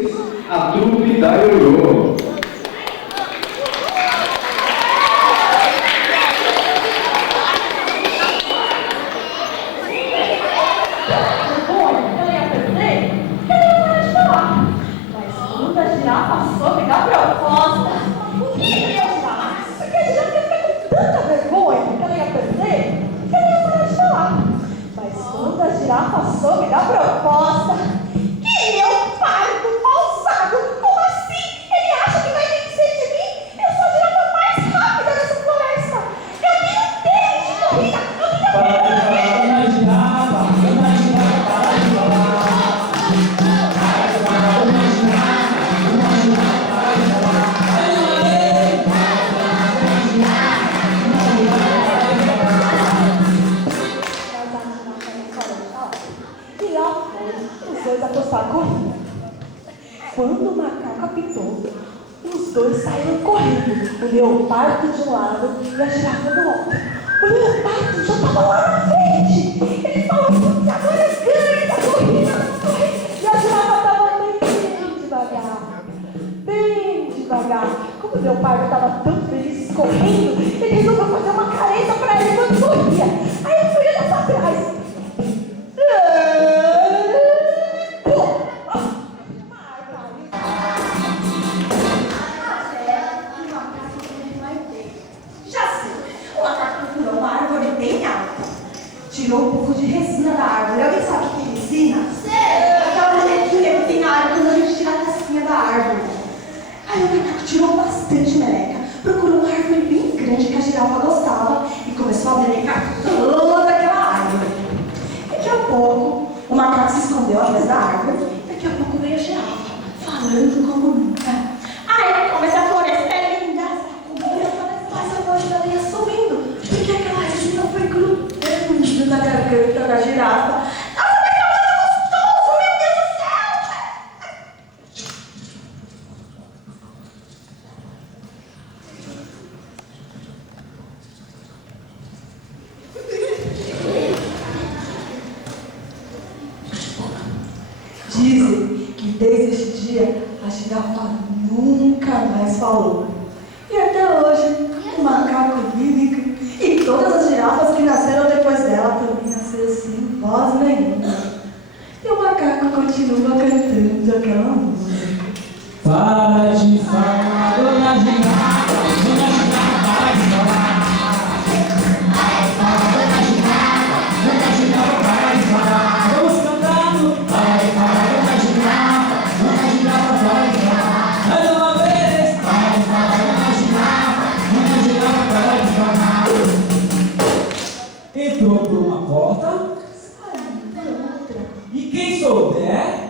vocês a trupe da Ioiô. Passou me dar proposta. O que ele ia falar? Porque a girafa ia ficar com tanta vergonha que ela ia perder que ela ia parar de falar. Mas quando a girafa soube da proposta, que eu parto ousado. Como assim? Ele acha que vai vencer de mim? Eu sou a girafa mais rápida dessa floresta. Eu tenho um tênis de corrida. Eu tenho girafa, para de falar. Os dois apostaram correndo. Quando o macaco apitou, os dois saíram correndo. O leopardo de um lado e a girafa do outro. O leopardo já estava lá na frente. Ele falou, putz, agora ganha essa corrida. E a girafa estava bem devagar. Bem devagar. Como o leopardo estava tão feliz correndo, ele resolveu fazer uma careta para ele quando corria. Aí ele foi olhando para trás. Tirou um pouco de resina da árvore. Alguém sabe o que é resina? Sei! Aquela melequinha que tem na árvore quando a gente tira a casquinha da árvore. Aí o macaco tirou bastante meleca, procurou uma árvore bem grande que a girafa gostava e começou a melecar toda aquela árvore. Daqui a pouco, o macaco se escondeu atrás da árvore. Daqui a pouco veio a girafa, falando como nunca. Ai, como essa floresta é linda! Mas a voz dela ia subindo, porque aquela resina foi grudando na garganta da girafa. Nossa, mas tá muito gostoso, meu Deus do céu! Dizem que desde esse dia a girafa nunca mais falou. E até hoje o macaco vive e todas as girafas que nasceram depois dela também nasceram sem voz nenhuma. E o macaco continua cantando aquela música. Para de falar, dona girafa, para de falar. Para de falar, dona girafa, para de falar. Vamos cantando. Para de falar, dona girafa, para de falar. Mais uma vez. Para de falar, dona girafa, para de falar. Entrou por uma porta. Saiu por outra. E quem souber